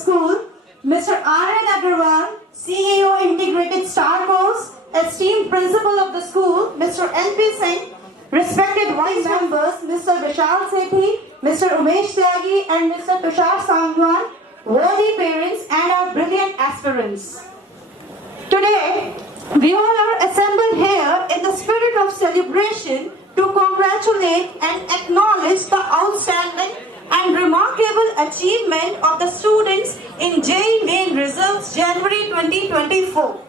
school, Mr. R.N. Agarwal, CEO Integrated Star Course, esteemed principal of the school, Mr. N.P. Singh, respected vice members, Mr. Vishal Sethi, Mr. Umesh Tyagi, and Mr. Tushar Sangwan, worthy parents, and our brilliant aspirants. Today, we all are assembled here in the spirit of celebration to congratulate and acknowledge the outstanding and remarkable achievement of the students in JEE Main Results January 2024.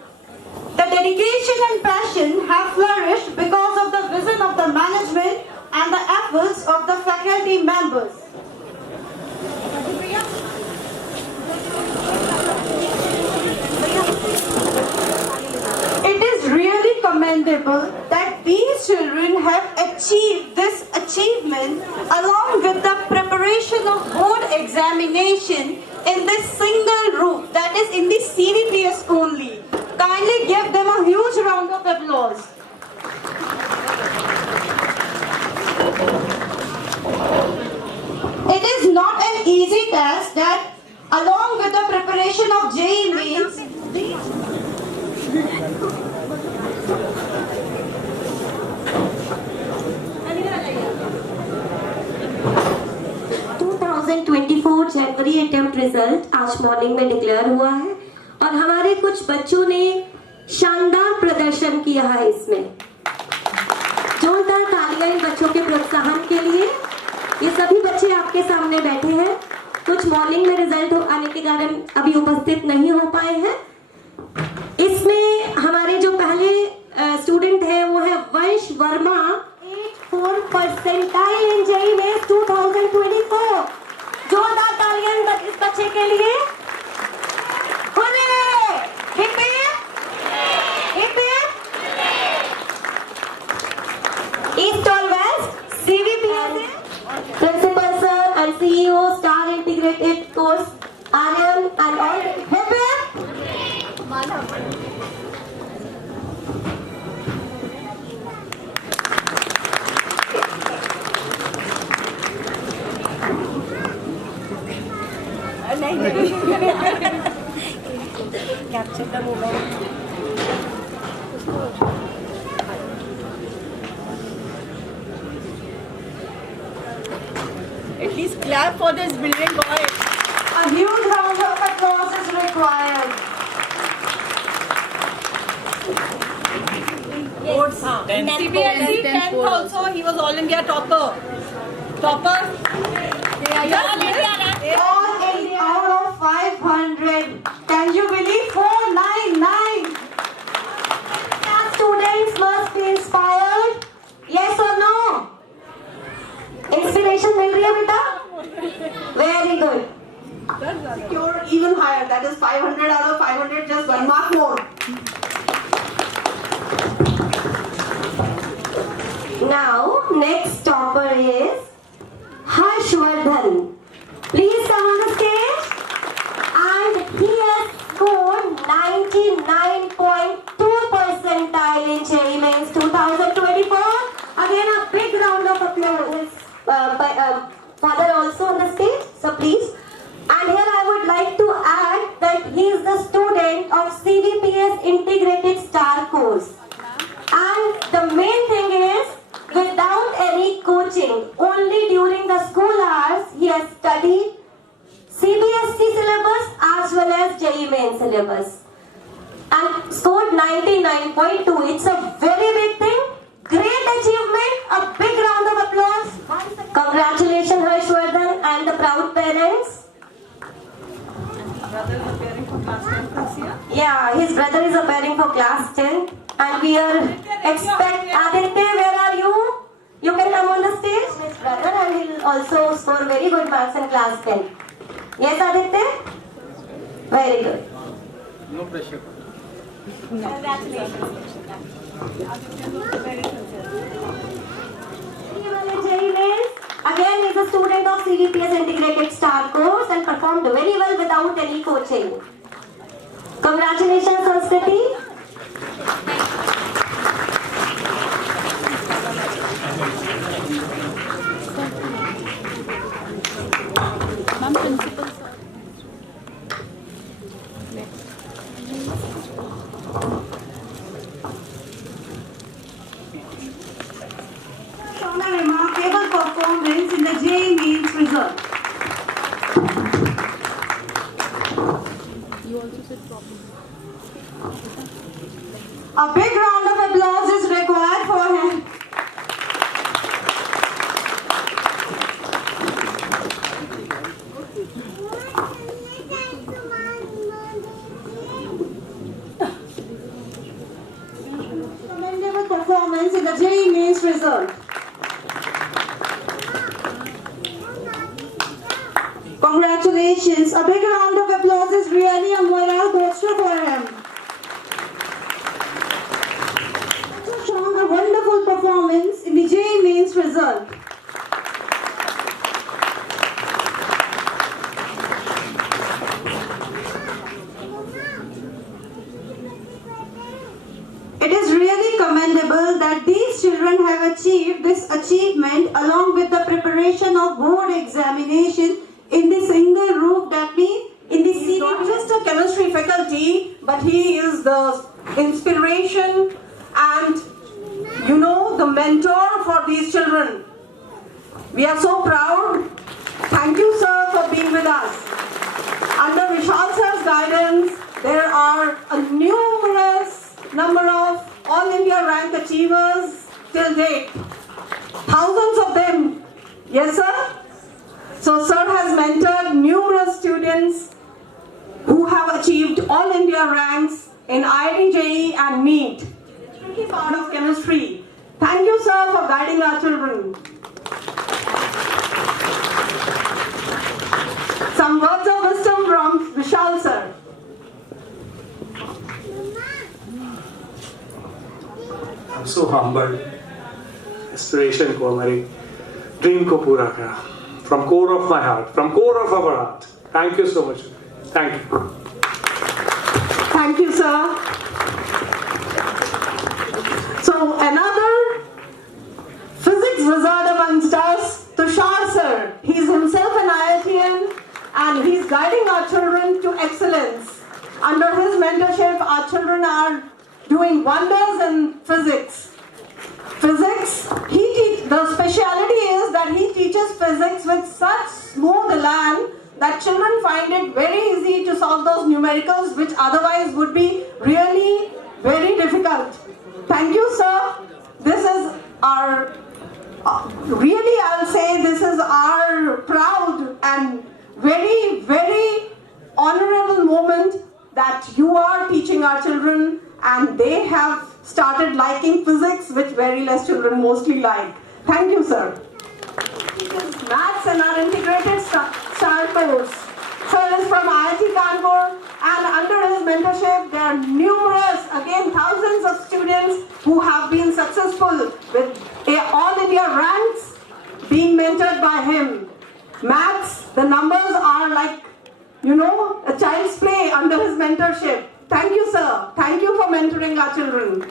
The dedication and passion have flourished because of the vision of the management and the efforts of the faculty members. It is really commendable that these children have achieved this achievement along with the preparation of board examination in this single room, that is in the CVPS only. Kindly give them a huge round of applause. It is not an easy task that along with the preparation of JEE Mains, 2024 January attempt result आज morning में declare हुआ है और हमारे कुछ बच्चों ने शानदार प्रदर्शन किया है। इसमें जोरदार तालियां इन बच्चों के प्रोत्साहन के लिए। ये सभी बच्चे आपके सामने बैठे हैं। कुछ मॉर्निंग में रिजल्ट आने के कारण अभी उपस्थित नहीं हो पाए हैं। इसमें हमारे जो पहले स्टूडेंट है वो है वंश वर्मा, 84 परसेंटाइल इन JEE Mains 2024। जोरदार तालियां इस बच्चे के लिए। East or West, CVPS, Principal Sir and CEO, Star Integrated Course, Aryan and all. Hip hip. Capture the moment. At least clap for this brilliant boy. A huge round of applause is required. CBSE 10th also, he was All India topper. Topper? All India out of 500. Can you believe 499? Students must be inspired. Yes or no? Inspiration मिल रही है बेटा? Very good. Secure even higher. That is 500 out of 500. Just 1 mark more. Now, next topper is Harshvardhan. Please come on the stage. And he has scored 99.2 percentile in JEE Mains 2024. Again, a big round of applause. His father also on the stage. So please. And here I would like to add that he is the student of CVPS Integrated Star Course. And the main thing is, without any coaching, only during the school hours, he has studied CBSE syllabus as well as JEE Main syllabus. And scored 99.2. It's a very big thing. Great achievement. A big round of applause. Congratulations, Harshvardhan and the proud parents. Brother is appearing for class 10th this year. Yeah, his brother is appearing for class 10 and we are expect Aditya, where are you? You can come on the stage. His brother, and he'll also score very good marks in class 10. Yes, Aditya? Very good. No pressure. Congratulations. Again, he is a student of CVPS Integrated Star Course and performed very well without any coaching. Congratulations, Sanskriti. A big round of applause is required for him. Commendable performance in the JEE Mains result. Congratulations. A big round of applause is really a morale booster for him. Showing a wonderful performance in the JEE Mains result. It is really commendable that these children have achieved this achievement along with the preparation of board examination in the single roof, that means in the He's not just a chemistry faculty, but he is the inspiration and, you know, the mentor for these children. We are so proud. Thank you, sir, for being with us. Under Vishal sir's guidance, there are a numerous number of All India rank achievers till date. Thousands of them. Yes, sir? So, sir has mentored numerous students who have achieved All India ranks in IIT JEE and NEET. Tricky part of chemistry. Thank you, sir, for guiding our children. Some words of wisdom from Vishal, sir. I'm so humbled. Inspiration को हमारी dream को पूरा करा. From core of my heart, from core of our heart. Thank you so much. Thank you. Thank you, sir. So another physics wizard amongst us, Tushar sir. He's himself an IITian and he's guiding our children to excellence. Under his mentorship, our children are doing wonders in physics. Physics, the speciality is that he teaches physics with such smooth elan that children find it very easy to solve those numericals which otherwise would be really very difficult. Thank you, sir. This is our, really I'll say this is our proud and very, very honorable moment that you are teaching our children and they have started liking physics, which very less children mostly like. Thank you, sir. Maths and our integrated STAR course. Sir is from IIT Kanpur and under his mentorship there are numerous, again thousands of students who have been successful with all India ranks being mentored by him. Maths, the numbers are like, you know, a child's play under his mentorship. Thank you, sir. Thank you for mentoring our children.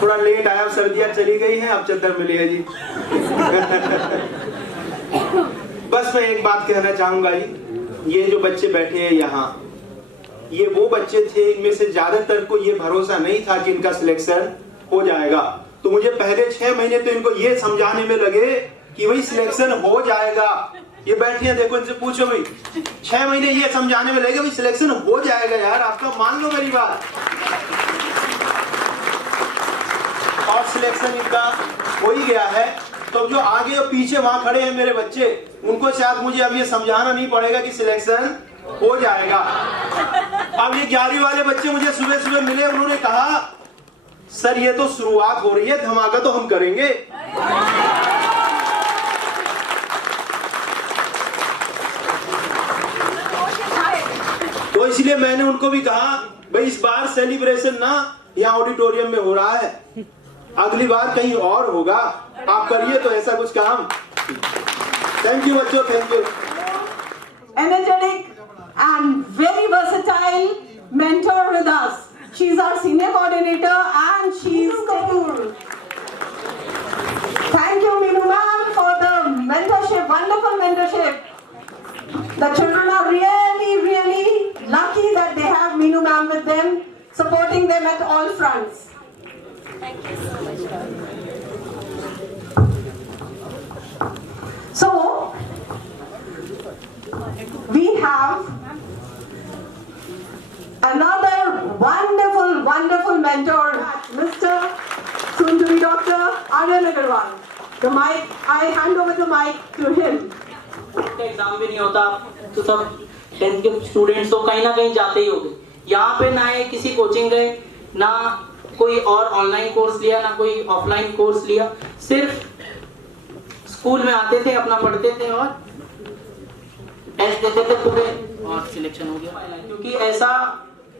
थोड़ा late आया, सर्दियां चली गई हैं, अब चद्दर मिली है जी। बस मैं एक बात कहना चाहूंगा जी, ये जो बच्चे बैठे हैं यहाँ, ये वो बच्चे थे, इनमें से ज्यादातर को ये भरोसा नहीं था कि इनका सिलेक्शन हो जाएगा। तो मुझे पहले 6 महीने तो इनको ये समझाने में लगे कि वही सिलेक्शन हो जाएगा। ये बैठे हैं, देखो इनसे पूछो भाई, 6 महीने ये समझाने में लगे भाई सिलेक्शन हो जाएगा यार, आपका मान लो मेरी बात। और सिलेक्शन इनका हो ही गया है। तो जो आगे और पीछे वहां खड़े हैं मेरे बच्चे, उनको शायद मुझे अब ये समझाना नहीं पड़ेगा कि सिलेक्शन हो जाएगा। अब ये 11वीं वाले बच्चे मुझे सुबह सुबह मिले, उन्होंने कहा सर ये तो शुरुआत हो रही है, धमाका तो हम करेंगे। तो इसलिए मैंने उनको भी कहा भाई इस बार सेलिब्रेशन ना यहाँ ऑडिटोरियम में हो रहा है, अगली बार कहीं और होगा, आप करिए तो ऐसा कुछ काम। थैंक यू बच्चों, thank you. Energetic and very versatile mentor with us. She's our senior coordinator and she's Kapoor. Thank you, Meenu ma'am, for the mentorship, wonderful mentorship. The children are really, really lucky that they have Meenu ma'am with them, supporting them at all fronts. Thank you so much. So, we have another wonderful mentor, Mr. soon to be Dr. Aryan Agarwal. The mic, I hand over the mic to him. Exam भी नहीं होता तो सब 10th के students तो कहीं ना कहीं जाते ही हो गए। यहाँ पे ना ये किसी कोचिंग गए, ना कोई और ऑनलाइन कोर्स लिया, ना कोई ऑफलाइन कोर्स लिया, सिर्फ स्कूल में आते थे, अपना पढ़ते थे और टेस्ट देते थे पूरे और सिलेक्शन हो गया। क्योंकि ऐसा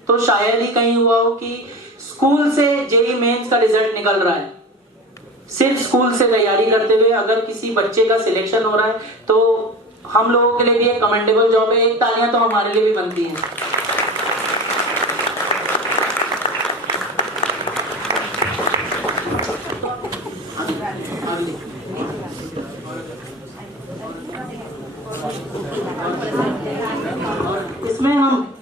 तो शायद ही कहीं हुआ हो कि स्कूल से जेईई मेंस का रिजल्ट निकल रहा है, सिर्फ स्कूल से तैयारी करते हुए अगर किसी बच्चे का सिलेक्शन हो रहा है तो हम लोगों के लिए भी एक कमेंडेबल जॉब है। एक तालियां तो हमारे लिए भी बनती हैं। इसमें हम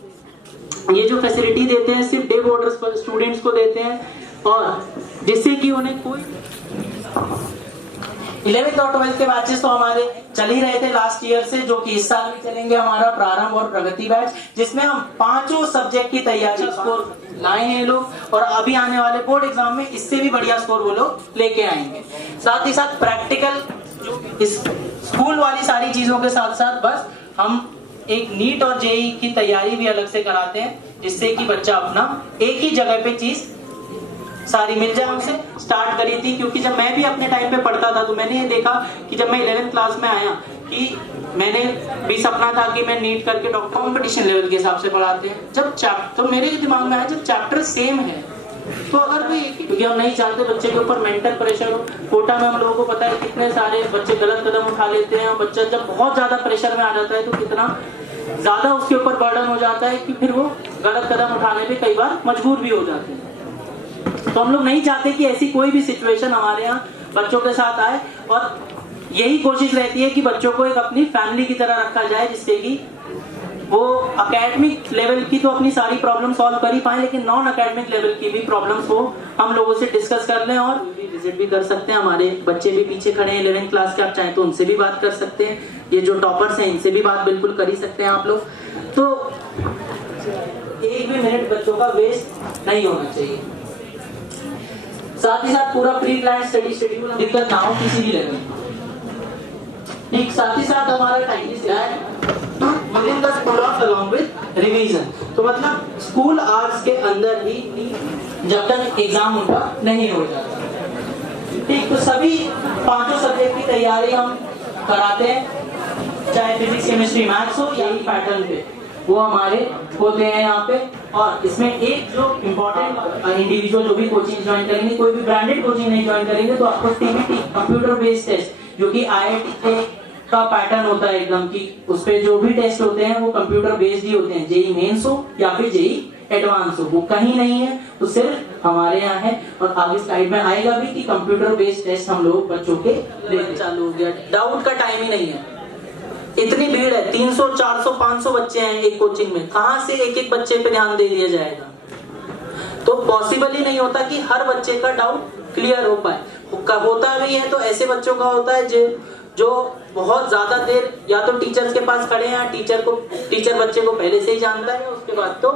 ये जो फैसिलिटी देते हैं सिर्फ डे बोर्डर्स पर स्टूडेंट्स को देते हैं, और जिससे कि उन्हें कोई 11th और 12th के बैचेस तो हमारे चल ही रहे थे लास्ट ईयर से, जो कि इस साल भी चलेंगे हमारा प्रारंभ और प्रगति बैच, जिसमें हम 5 सब्जेक्ट की तैयारी स्कोर लाए हैं लोग, और अभी आने वाले बोर्ड एग्जाम में इससे भी बढ़िया स्कोर वो लोग लेके आएंगे। साथ ही साथ प्रैक्टिकल जो इस स्कूल वाली सारी चीजों के साथ साथ बस हम एक नीट और जेईई की तैयारी भी अलग से कराते हैं, जिससे कि बच्चा अपना एक ही जगह पे चीज सारी मिल जाए। हमसे स्टार्ट करी थी, क्योंकि जब मैं भी अपने टाइम पे पढ़ता था तो मैंने ये देखा कि जब मैं 11th क्लास में आया कि मैंने भी सपना था कि मैं नीट करके डॉक्टर कॉम्पिटिशन लेवल के हिसाब से पढ़ाते हैं। जब चैप्टर तो मेरे दिमाग में आया जब चैप्टर सेम है तो अगर कोई, क्योंकि हम नहीं चाहते बच्चे के ऊपर मेंटल प्रेशर हो। कोटा में हम लोगों को पता है कितने सारे बच्चे गलत कदम उठा लेते हैं, और बच्चा जब बहुत ज्यादा प्रेशर में आ जाता है तो कितना ज्यादा उसके ऊपर बर्डन हो जाता है कि फिर वो गलत कदम उठाने पे कई बार मजबूर भी हो जाते हैं। तो हम लोग नहीं चाहते कि ऐसी कोई भी सिचुएशन हमारे यहाँ बच्चों के साथ आए, और यही कोशिश रहती है कि बच्चों को एक अपनी फैमिली की तरह रखा जाए, जिससे कि वो एकेडमिक लेवल की तो अपनी सारी प्रॉब्लम सॉल्व कर ही पाए, लेकिन नॉन एकेडमिक लेवल की भी प्रॉब्लम्स को हम लोगों से डिस्कस कर लें, और विजिट भी कर सकते हैं। हमारे बच्चे भी पीछे खड़े हैं 11th क्लास के, आप चाहें तो उनसे भी बात कर सकते हैं। ये जो टॉपर्स हैं इनसे भी बात बिल्कुल कर ही सकते हैं आप लोग। तो एक भी मिनट बच्चों का वेस्ट नहीं होना चाहिए। साथ ही साथ पूरा प्री प्लान स्टडी शेड्यूल दिक्कत ना हो किसी भी लेवल में। एक साथ ही साथ हमारा time is within the school of along with revision. तो मतलब स्कूल आवर्स के अंदर ही जब तक एग्जाम उनका नहीं हो जाता, ठीक, तो सभी 5 सब्जेक्ट की तैयारी हम कराते हैं, चाहे फिजिक्स केमिस्ट्री मैथ्स हो, यही पैटर्न पे वो हमारे होते हैं यहाँ पे। और इसमें एक जो इम्पोर्टेंट इंडिविजुअल जो भी कोचिंग ज्वाइन करेंगे, कोई भी ब्रांडेड कोचिंग नहीं ज्वाइन करेंगे तो आपको सीबीटी कंप्यूटर बेस्ड टेस्ट, जो कि IIT का पैटर्न होता है एकदम, कि उस पे जो भी टेस्ट होते हैं वो कंप्यूटर बेस्ड ही होते हैं, जेईई मेंस हो या फिर जेईई एडवांस हो, वो कहीं नहीं है, तो सिर्फ हमारे यहाँ है। और आगे स्लाइड में आएगा भी कि कंप्यूटर बेस्ड टेस्ट हम लोग बच्चों के लेने चालू हो गया। डाउट का टाइम ही नहीं है, इतनी भीड़ है, 300 400 500 बच्चे हैं एक कोचिंग में, कहां से एक एक बच्चे पे ध्यान दे दिया जाएगा? तो पॉसिबल ही नहीं होता कि हर बच्चे का डाउट क्लियर हो पाए। कब होता भी है तो ऐसे बच्चों का होता है जो बहुत ज्यादा देर या तो टीचर्स के पास खड़े हैं, टीचर बच्चे को पहले से ही जानता है, उसके बाद तो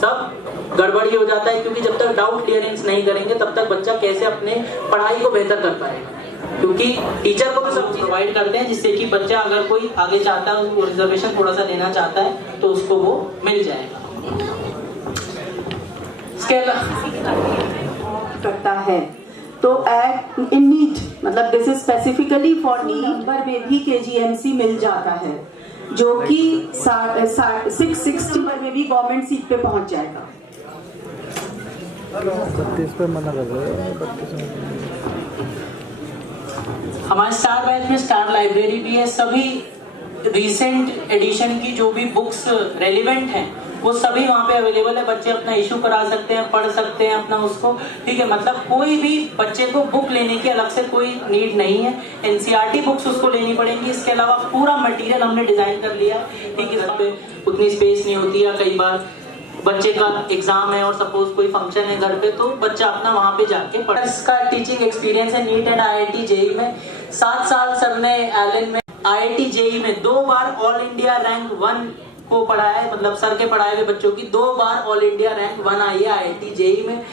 सब गड़बड़ी हो जाता है, क्योंकि जब तक डाउट क्लियरेंस नहीं करेंगे तब तक बच्चा कैसे अपने पढ़ाई को बेहतर कर पाएगा। क्योंकि टीचर को भी सब चीज प्रोवाइड करते हैं, जिससे कि बच्चा अगर कोई आगे चाहता है, उसको रिजर्वेशन थोड़ा सा लेना चाहता है तो उसको वो मिल जाएगा। इसके करता है तो एट इन नीट, मतलब this is specifically for NEET, number में भी KGMC मिल जाता है, जो कि 660 नंबर में भी गवर्नमेंट सीट पे पहुंच जाएगा। 32 पे मना कर रहे हैं, 32 हमारे स्टार बैच में स्टार लाइब्रेरी भी है, सभी रिसेंट एडिशन की जो भी बुक्स रेलिवेंट हैं वो सभी वहाँ पे अवेलेबल है। बच्चे अपना इशू करा सकते हैं, पढ़ सकते हैं अपना उसको, ठीक है। मतलब कोई भी बच्चे को बुक लेने की अलग से कोई नीड नहीं है, NCERT बुक्स उसको लेनी पड़ेंगी। इसके अलावा पूरा मटेरियल हमने डिजाइन कर लिया, ठीक है। घर पे उतनी स्पेस नहीं होती है, कई बार बच्चे का एग्जाम है और सपोज कोई फंक्शन है घर पे, तो बच्चा अपना वहाँ पे जाके पढ़। इसका टीचिंग एक्सपीरियंस है नीट एंड IIT जेईई में 7 साल सर ने एलन में IIT JEE में 2 बार ऑल इंडिया रैंक 1 को पढ़ाया है, मतलब सर के पढ़ाए हुए बच्चों की 2 बार ऑल इंडिया रैंक 1 आई है IIT JEE में।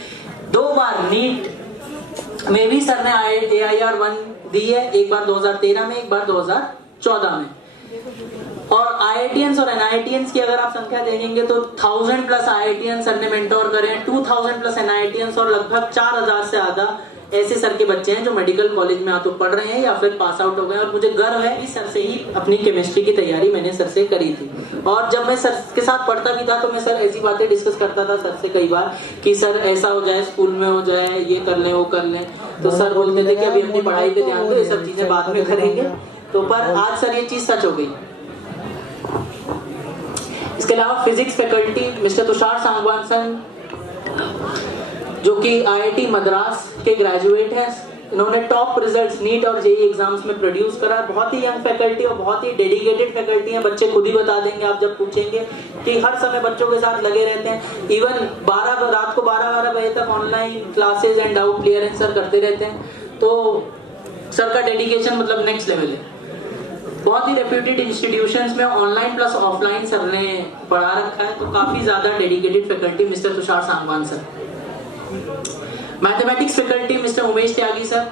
2 बार नीट में भी सर ने AIR 1 दी है, एक बार 2013 में, एक बार 2014 में। और IITians और NITians की अगर आप संख्या देखेंगे तो 1000 प्लस IITians सर ने मेंटोर करे हैं, 2000 प्लस NITians और लगभग 4000 से ज्यादा ऐसे सर के बच्चे हैं जो मेडिकल कॉलेज में तो पढ़ रहे हैं या फिर पास आउट हो गए। और मुझे गर्व है कि सर से ही अपनी केमिस्ट्री की तैयारी मैंने सर से करी थी। और जब मैं सर के साथ पढ़ता भी था तो मैं सर ऐसी बातें डिस्कस करता था सर से कई बार कि सर ऐसा हो जाए, स्कूल में हो जाए, ये कर लें वो कर लें। तो सर बोलते थे कि अभी अपनी पढ़ाई पे ध्यान दो, ये सब चीजें बाद में करेंगे। तो पर आज सर ये चीज सच हो गई। इसके अलावा physics faculty mister Tushar Sangwan sir, जो कि IIT मद्रास के ग्रेजुएट हैं, इन्होंने टॉप रिजल्ट्स नीट और JEE एग्जाम्स में प्रोड्यूस करा। बहुत ही यंग फैकल्टी और बहुत ही डेडिकेटेड फैकल्टी हैं। बच्चे खुद ही बता देंगे आप जब पूछेंगे कि हर समय बच्चों के साथ लगे रहते हैं। इवन रात को 12 बजे तक online classes and doubt clearance sir करते रहते हैं। तो सर का डेडिकेशन मतलब नेक्स्ट लेवल है। बहुत ही रेप्यूटेड इंस्टीट्यूशंस में ऑनलाइन प्लस ऑफलाइन सर ने पढ़ा रखा है। तो काफी ज्यादा dedicated faculty mister Tushar Sangwan sir. Mathematics faculty mister Umesh Tyagi sir,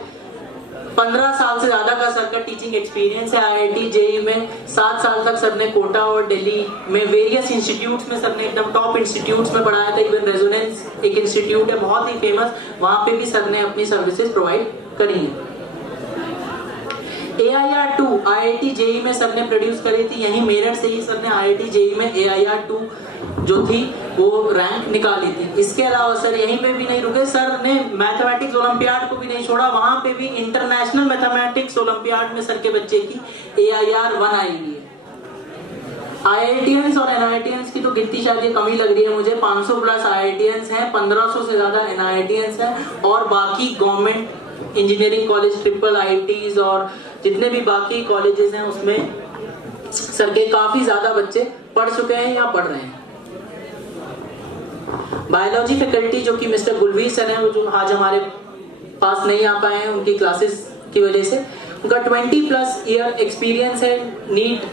15 साल से ज्यादा का सर का टीचिंग एक्सपीरियंस है IIT JEE में। 7 साल तक सर ने कोटा और दिल्ली में वेरियस इंस्टीट्यूट्स में सर ने एकदम टॉप इंस्टीट्यूट्स में पढ़ाया था। इवन रेजोनेंस एक इंस्टीट्यूट है बहुत ही फेमस, वहां पे भी सर ने अपनी सर्विसेज प्रोवाइड करी है। AIR 2 IIT JEE में सर ने प्रोड्यूस करी थी। यहीं मेरठ से ही सर ने IIT JEE में AIR 2 जो थी वो रैंक निकाली थी। इसके अलावा सर यहीं पे भी नहीं रुके, सर ने मैथमेटिक्स ओलंपियाड को भी नहीं छोड़ा, वहां पे भी इंटरनेशनल मैथमेटिक्स ओलंपियाड में सर के बच्चे की AIR 1 आई हुई है। IITians और NITians की तो गिनती शायद ये कमी लग रही है मुझे। 500 प्लस IITians हैं, 1500 से ज्यादा NITians हैं और बाकी government engineering college, triple IITs और जितने भी बाकी कॉलेजेस हैं उसमें सर के काफी ज्यादा बच्चे पढ़ चुके हैं या पढ़ रहे हैं। बायोलॉजी फैकल्टी जो कि मिस्टर गुलवीर सर हैं, वो जो आज हमारे पास नहीं आ पाए हैं उनकी क्लासेस की वजह से, उनका 20 प्लस ईयर एक्सपीरियंस है नीट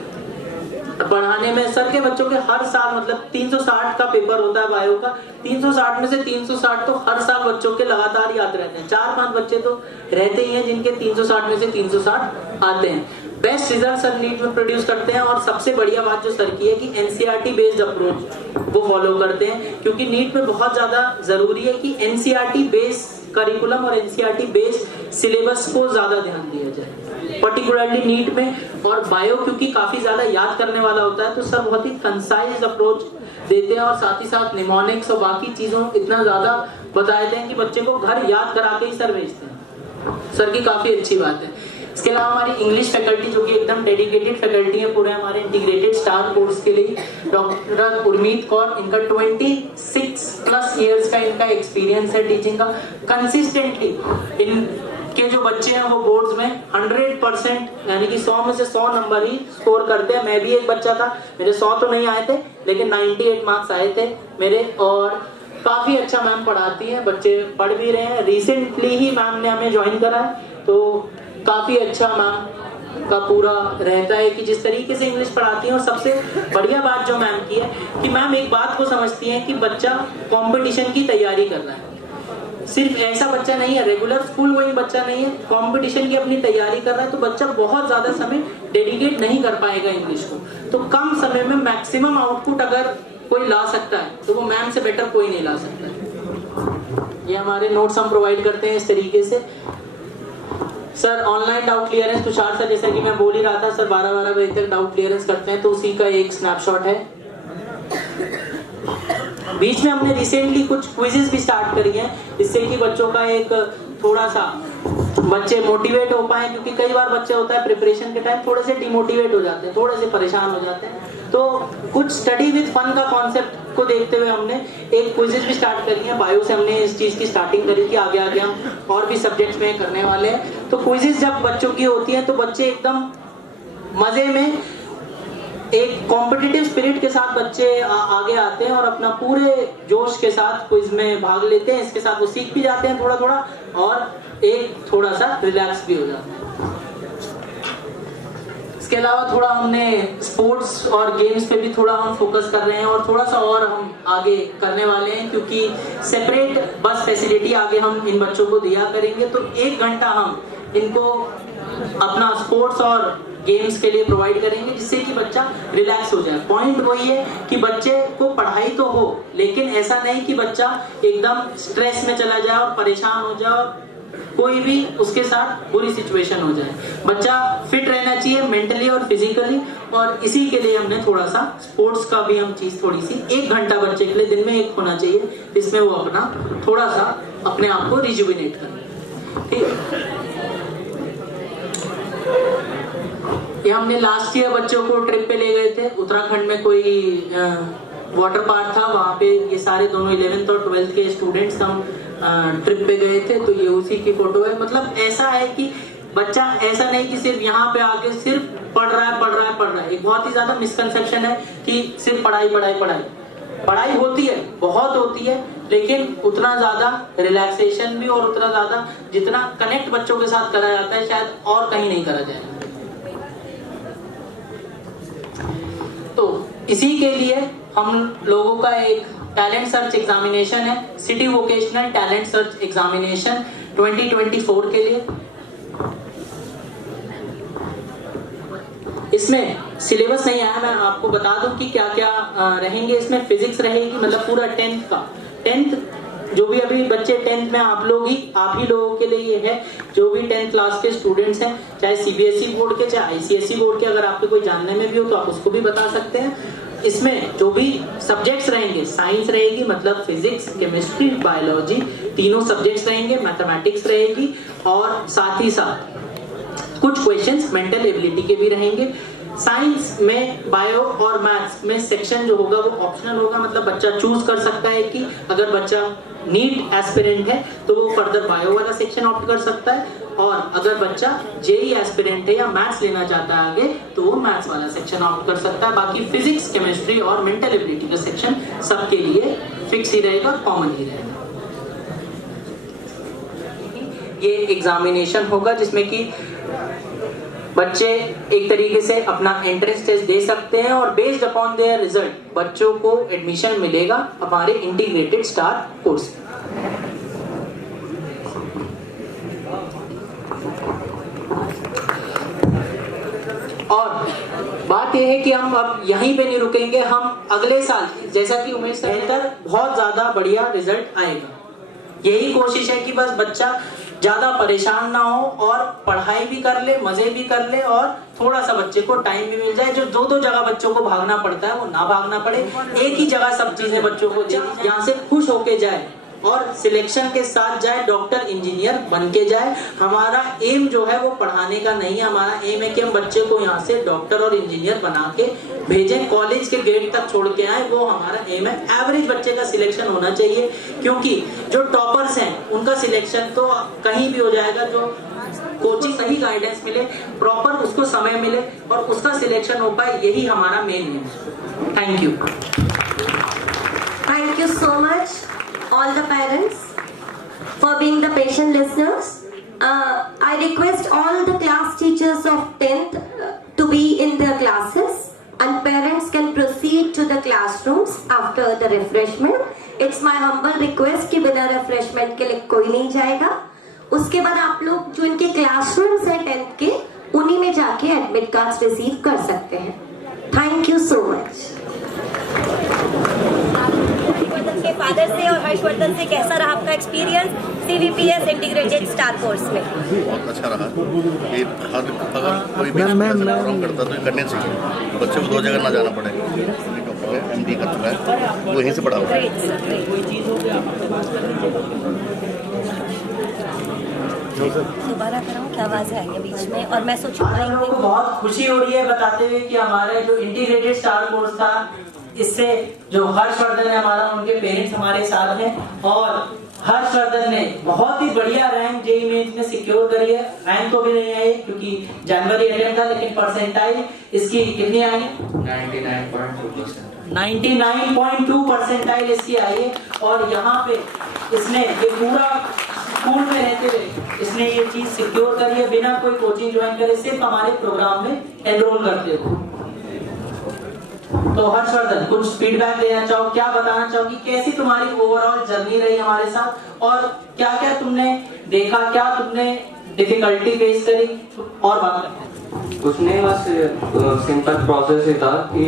पढ़ाने में। सर के बच्चों के हर साल मतलब 360 का पेपर होता है बायो का, 360 में से 360 तो हर साल बच्चों के लगातार याद रहते हैं। 4-5 बच्चे तो रहते ही हैं जिनके 360 में से 360 आते हैं। बेस्ट रिजल्ट सर नीट में प्रोड्यूस करते हैं। और सबसे बढ़िया बात जो सर की है कि NCERT बेस्ड अप्रोच वो फॉलो करते हैं, क्योंकि नीट में बहुत ज्यादा जरूरी है कि NCERT बेस्ड करिकुलम और NCERT बेस्ड सिलेबस को ज्यादा ध्यान दिया जाए, पर्टिकुलरली नीट में। और बायो क्योंकि काफी ज्यादा याद करने वाला होता है तो सर बहुत ही कंसाइज अप्रोच देते हैं और साथ ही साथ निमोनिक्स और बाकी चीजों इतना ज्यादा बता देते हैं कि बच्चे को घर याद करा के ही सर भेजते हैं। सर की काफी अच्छी बात है। इसके अलावा हमारी इंग्लिश फैकल्टी जो कि एकदम डेडिकेटेड फैकल्टी है पूरे हमारे इंटीग्रेटेड स्टार कोर्स के लिए, डॉक्टर उर्मीत कौर, इनका 26 प्लस इयर्स का इनका एक्सपीरियंस है टीचिंग का। कंसिस्टेंटली इनके जो बच्चे हैं वो बोर्ड्स में 100% यानी कि 100 में से 100 नंबर ही स्कोर करते हैं। मैं भी एक बच्चा था, मेरे 100 तो नहीं आए थे लेकिन 98 मार्क्स आए थे मेरे। और काफी अच्छा मैम पढ़ाती है, बच्चे पढ़ भी रहे हैं। रिसेंटली ही मैम ने हमें ज्वाइन करा है तो काफी अच्छा मैम का पूरा रहता है कि जिस तरीके से इंग्लिश पढ़ाती है। और सबसे बढ़िया बात जो मैम की है कि मैम एक बात को समझती है कि बच्चा कंपटीशन की तैयारी कर रहा है। सिर्फ ऐसा बच्चा नहीं है, रेगुलर स्कूल गोइंग बच्चा नहीं है, कंपटीशन की अपनी तैयारी कर रहा है। तो बच्चा बहुत ज्यादा समय डेडिकेट नहीं कर पाएगा इंग्लिश को, तो कम समय में मैक्सिमम आउटपुट अगर कोई ला सकता है तो वो मैम से बेटर कोई नहीं ला सकता। ये हमारे नोट्स हम प्रोवाइड करते हैं इस तरीके से। Sir online doubt clearance Tushar sir जैसा कि मैं बोल ही रहा था, सर 12 बजे तक डाउट क्लियरेंस करते हैं, तो उसी का एक स्नैपशॉट है। बीच में हमने रिसेंटली कुछ क्विजेस भी स्टार्ट करी हैं जिससे कि बच्चों का एक थोड़ा सा बच्चे मोटिवेट हो पाए, क्योंकि कई बार बच्चे होता है प्रिपरेशन के टाइम थोड़े से डिमोटिवेट हो जाते हैं, थोड़े से परेशान हो जाते हैं। तो कुछ स्टडी विद फन का कॉन्सेप्ट को देखते हुए हमने एक क्विजेस भी स्टार्ट करी है। बायो से हमने इस चीज की स्टार्टिंग करी थी, आगे आगे हम और भी सब्जेक्ट्स में करने वाले हैं। तो क्विजेस जब बच्चों की होती है तो बच्चे एकदम मजे में एक कॉम्पिटिटिव स्पिरिट के साथ बच्चे आगे आते हैं और अपना पूरे जोश के साथ क्विज में भाग लेते हैं। इसके साथ वो सीख भी जाते हैं थोड़ा थोड़ा और एक थोड़ा सा रिलैक्स भी हो जाता है। इसके अलावा थोड़ा हमने स्पोर्ट्स और गेम्स पे भी थोड़ा हम फोकस कर रहे हैं और थोड़ा सा और हम आगे करने वाले हैं, क्योंकि सेपरेट बस फैसिलिटी आगे हम इन बच्चों को दिया करेंगे। तो 1 घंटा हम इनको अपना स्पोर्ट्स और गेम्स के लिए प्रोवाइड करेंगे, जिससे कि बच्चा रिलैक्स हो जाए। पॉइंट वही है कि बच्चे को पढ़ाई तो हो, लेकिन ऐसा नहीं कि बच्चा एकदम स्ट्रेस में चला जाए और परेशान हो जाए और कोई भी उसके साथ बुरी सिचुएशन हो जाए। बच्चा फिट रहना चाहिए मेंटली और फिजिकली, और इसी के लिए हमने थोड़ा सा स्पोर्ट्स का भी हम चीज थोड़ी सी 1 घंटा बच्चे के लिए दिन में एक होना चाहिए, जिसमें वो अपना थोड़ा सा अपने आप को रिजुविनेट करे। ठीक है, ये हमने लास्ट ईयर बच्चों को ट्रिप पे ले गए थे। उत्तराखंड में कोई वाटर पार्क था, वहाँ पे ये सारे दोनों 11th और 12th के स्टूडेंट्स हम ट्रिप पे गए थे। तो ये उसी की फोटो है। मतलब ऐसा है कि बच्चा ऐसा नहीं कि सिर्फ यहाँ पे आके सिर्फ पढ़ रहा है। एक बहुत ही ज्यादा मिसकंसेप्शन है कि सिर्फ पढ़ाई होती है, बहुत होती है, लेकिन उतना ज्यादा रिलैक्सेशन भी और उतना ज्यादा जितना कनेक्ट बच्चों के साथ करा जाता है शायद और कहीं नहीं करा जाएगा। तो इसी के लिए हम लोगों का एक टैलेंट सर्च एग्जामिनेशन है, city vocational talent search examination 2024 के लिए। इसमें सिलेबस नहीं आया, मैं आपको बता दूं कि क्या क्या रहेंगे। इसमें फिजिक्स रहेगी, मतलब पूरा 10th का, 10th जो भी अभी बच्चे 10th में आप ही लोगों के लिए ये है, जो भी 10th क्लास के स्टूडेंट्स हैं, चाहे सीबीएसई बोर्ड के चाहे आईसीएसई बोर्ड के, अगर आपको कोई जानने में भी हो तो आप उसको भी बता सकते हैं। इसमें जो भी सब्जेक्ट्स रहेंगे, साइंस रहेगी, मतलब फिजिक्स, केमिस्ट्री, बायोलॉजी, तीनों सब्जेक्ट्स रहेंगे, मैथमेटिक्स रहेगी, और साथ ही साथ कुछ क्वेश्चंस मेंटल एबिलिटी के भी रहेंगे। साइंस में बायो और मैथ्स में सेक्शन जो होगा वो ऑप्शनल होगा, मतलब बच्चा चूज कर सकता है कि अगर बच्चा नीट एस्पिरेंट है तो वो फर्दर बायो वाला सेक्शन ऑप्ट कर सकता है, और अगर बच्चा जेई एस्पिरेंट है या मैथ्स लेना चाहता है आगे तो वो मैथ्स वाला सेक्शन ऑप्ट कर सकता है। बाकी फिजिक्स, केमिस्ट्री और मेंटल एबिलिटी का सेक्शन सबके लिए फिक्स ही रहेगा, कॉमन ही रहेगा। ये एग्जामिनेशन होगा जिसमें कि बच्चे एक तरीके से अपना एंट्रेंस टेस्ट दे सकते हैं, और बेस्ड अपॉन देयर रिजल्ट बच्चों को एडमिशन मिलेगा हमारे इंटीग्रेटेड स्टार कोर्स में। और बात यह है कि हम अब यहीं पे नहीं रुकेंगे, हम अगले साल, जैसा कि उमेश सर बेहतर बहुत ज्यादा बढ़िया रिजल्ट आएगा। यही कोशिश है कि बस बच्चा ज्यादा परेशान ना हो और पढ़ाई भी कर ले, मजे भी कर ले, और थोड़ा सा बच्चे को टाइम भी मिल जाए। जो दो जगह बच्चों को भागना पड़ता है वो ना भागना पड़े, एक ही जगह सब चीजें बच्चों को यहाँ से खुश होके जाए और सिलेक्शन के साथ जाए, डॉक्टर इंजीनियर बन के जाए। हमारा एम जो है वो पढ़ाने का नहीं है, हमारा एम है कि हम बच्चे को यहाँ से डॉक्टर और इंजीनियर बना के भेजें, कॉलेज के गेट तक छोड़ के आए, वो हमारा एम है। एवरेज बच्चे का सिलेक्शन होना चाहिए, क्योंकि जो टॉपर्स हैं उनका सिलेक्शन तो कहीं भी हो जाएगा, जो कोचिंग सही गाइडेंस मिले, प्रॉपर उसको समय मिले और उसका सिलेक्शन हो पाए, यही हमारा मेन एम है। Thank you. Thank you so much, all the parents, for being the patient listeners. I request all the class teachers of 10th to be in their classes, and parents can proceed to the classrooms after the refreshment. It's my humble request कि बिना refreshment के लिए कोई नहीं जाएगा। उसके बाद आप लोग जो इनके क्लासरूम्स हैं 10th के, उन्हीं में जाके एडमिट कार्ड्स रिसीव कर सकते हैं। Thank you so much. के फादर से और हर्षवर्धन से कैसा रहा आपका experience CVPS integrated star course में? बहुत अच्छा रहा। ये हर अगर कोई भी प्रोग्राम करता तो ये करने चाहिए, बच्चे को 2 जगह ना जाना पड़े। MD कर चुका है, वो यहीं से पढ़ा हुआ है। दोबारा कराऊं क्या, आवाज आई है बीच में, और मैं सोचूं हम लोगों को बहुत खुशी हो रही है बताते हुए कि हमारे जो इंटीग्रेटेड स्टार कोर्स था, इससे जो हर्षवर्धन है हमारा, उनके पेरेंट्स हमारे साथ हैं, और हर्षवर्धन ने बहुत ही बढ़िया रैंक जेईई मेंस में सिक्योर करी है। रैंक तो भी नहीं आई क्योंकि जनवरी अटेम्प्ट था, लेकिन परसेंटाइल इसकी कितनी आई है? 99.2 परसेंटाइल इसकी आई है। और यहाँ पे इसने ये पूरा स्कूल में रहते हुए इसने ये चीज सिक्योर करी है, बिना कोई कोचिंग ज्वाइन करे सिर्फ हमारे प्रोग्राम में एनरोल करते हो। तो हर्षवर्धन, कुछ फीडबैक देना चाहो, क्या बताना चाहो कि कैसी तुम्हारी ओवरऑल जर्नी रही हमारे साथ और क्या क्या तुमने देखा, क्या तुमने डिफिकल्टी फेस करी और बात? कुछ नहीं, बस सिंपल प्रोसेस ही था कि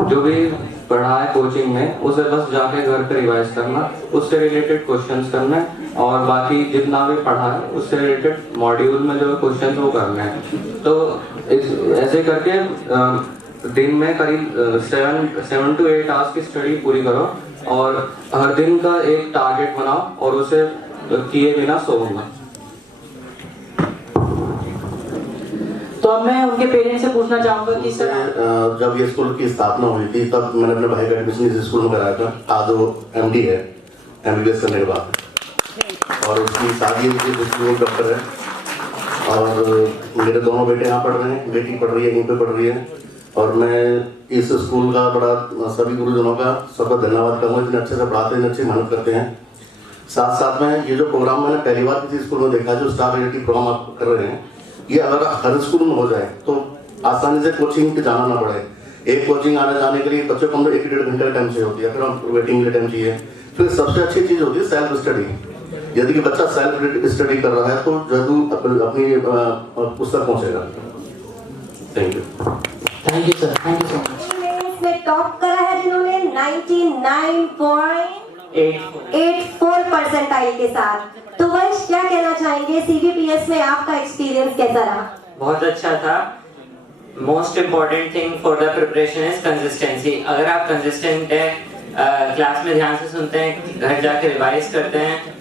जो भी पढ़ा है कोचिंग में उसे बस जाके घर पे रिवाइज करना, उससे रिलेटेड क्वेश्चंस करना और बाकी जितना भी पढ़ा है उससे रिलेटेड मॉड्यूल में जो क्वेश्चंस वो करना है। तो ऐसे करके दिन में करीब 7 to 8 आवर्स की स्टडी पूरी करो और हर दिन का एक टारगेट बनाओ और उसे किए बिना सोऊंगा। तो अब मैं उनके पेरेंट्स से पूछना चाहूंगा कि सर, जब ये स्कूल की स्थापना हुई थी तब मैंने अपने भाई का एडमिशन इस स्कूल में कराया था। आज वो MD है MBBS करने के बाद, और उसकी शादी हुई, डॉक्टर है। और मेरे दोनों बेटे यहाँ पढ़ रहे हैं, बेटी पढ़ रही है, यहीं पे पढ़ रही है। और मैं इस स्कूल का बड़ा सभी गुरुजनों का सबका धन्यवाद करूँगा, इतने अच्छे से पढ़ाते हैं, अच्छी मेहनत करते हैं। साथ साथ में ये जो प्रोग्राम मैंने पहली बार किसी स्कूल में देखा, जो स्टार रिलेटिव प्रोग्राम आप कर रहे हैं, ये अगर हर स्कूल में हो जाए तो आसानी से कोचिंग के जाना ना पड़े। एक कोचिंग आने जाने के लिए बच्चों को 1 डेढ़ घंटे टाइम चाहिए होती है, फिर हम वेटिंग के लिए टाइम चाहिए। फिर सबसे अच्छी चीज होती है सेल्फ स्टडी। यदि कि बच्चा सेल्फ स्टडी कर रहा है तो जरूर अपनी पुस्तक पहुंचेगा। Thank you. Thank you sir, thank you so much. में टॉप करा है जिन्होंने 99.84 परसेंटाइल के साथ। तो वंश, क्या कहना चाहेंगे, CBPS में आपका एक्सपीरियंस कैसा रहा? बहुत अच्छा था। Most important thing for the preparation is consistency. अगर आप कंसिस्टेंट है, क्लास में ध्यान से सुनते हैं, घर जाके रिवाइज करते हैं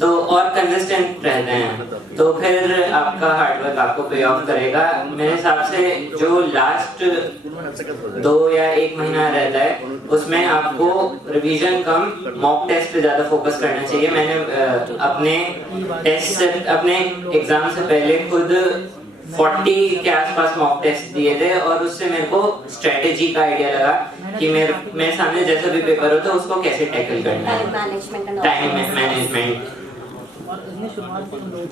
तो और कंसिस्टेंट रहते हैं, तो फिर आपका हार्डवर्क आपको पे ऑफ करेगा। मेरे हिसाब से जो लास्ट 2 या 1 महीना रहता है उसमें आपको रिवीजन कम, मॉक टेस्ट पे ज्यादा फोकस करना चाहिए। मैंने अपने एग्जाम से पहले खुद 40 के आसपास मॉक टेस्ट दिए थे और उससे मेरे को स्ट्रेटेजी का आइडिया लगा कि मेरे सामने जैसा भी पेपर हो तो उसको कैसे टैकल करना है, टाइम मैनेजमेंट।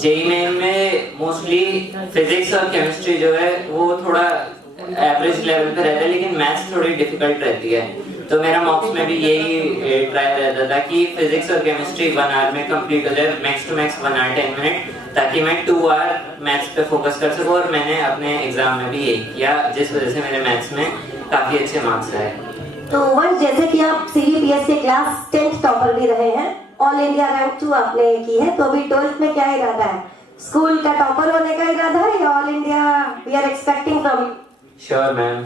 जेईई मेन में मोस्टली फिजिक्स और केमिस्ट्री जो है वो थोड़ा एवरेज लेवल पे रहता है, लेकिन मैथ्स थोड़ी डिफिकल्ट रहती है। तो मेरा मॉक्स में भी यही ट्राई रहता था कि फिजिक्स और केमिस्ट्री 1 आवर में कंप्लीट हो जाए, max to max 1 hour 10 minute, ताकि मैं 2 आवर मैथ्स पे फोकस कर सकूं। और मैंने अपने एग्जाम में भी यही किया, जिस वजह से मेरे मैथ्स में काफी अच्छे मार्क्स आए। तो वंश, जैसे कि आप CBPS के क्लास 10th टॉपर भी रहे हैं, ऑल इंडिया रैंक 2 आपने की है, तो अभी 12th में क्या इरादा है? स्कूल का टॉपर होने का इरादा है या all India we are expecting from you? Sure ma'am.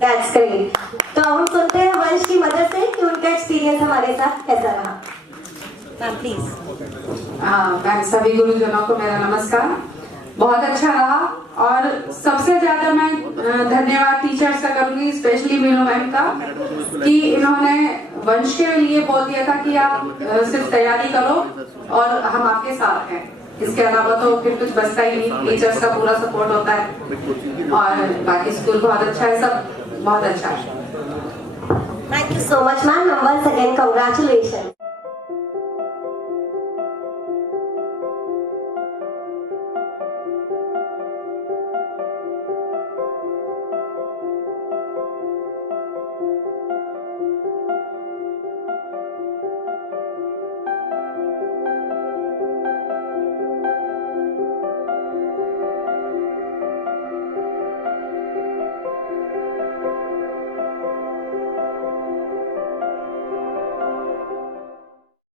That's great. तो हम सुनते हैं वंश की मदद से कि उनका एक्सपीरियंस हमारे साथ कैसा रहा। Ma'am please. मैम, सभी गुरुजनों को मेरा नमस्कार। बहुत अच्छा रहा और सबसे ज्यादा मैं धन्यवाद टीचर्स का करूंगी, स्पेशली मीनू मैम का, कि इन्होंने वंश के लिए बोल दिया था कि आप सिर्फ तैयारी करो और हम आपके साथ हैं। इसके अलावा तो फिर कुछ बचता ही नहीं, टीचर्स का पूरा सपोर्ट होता है और बाकी स्कूल बहुत अच्छा है, सब बहुत अच्छा है। Thank you so much ma'am, once again congratulation.